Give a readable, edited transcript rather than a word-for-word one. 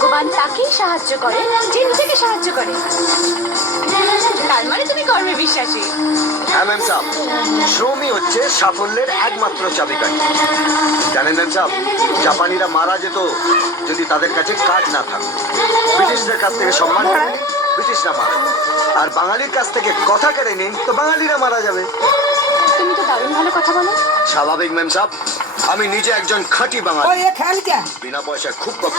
ভগবান তাকেই সাহায্য করে যে নিজেকে সাহায্য করে। তার মানে তুমি কর্মে বিশ্বাসী। হ্যাঁ ম্যাম সাহেব, শ্রমই হচ্ছে সাফল্যের একমাত্র চাবিকাঠি। জানেন ম্যাম সাহেব, জাপানিরা মারা যেত যদি তাদের কাছে কাজ না থাকতো। ব্রিটিশদের কাছ থেকে সম্মান কেড়ে নিন, ব্রিটিশরা মারা যাবে। আর বাঙালির কাছ থেকে কথা কেড়ে নিন তো বাঙালিরা মারা যাবে। তুমি তো দারুণ ভালো কথা বলো। স্বাভাবিক ম্যাম সাহেব, আমি নিজে একজন খাঁটি বাঙালি। ওই এ খেয়াল क्या বিনা পয়সায় খুব কম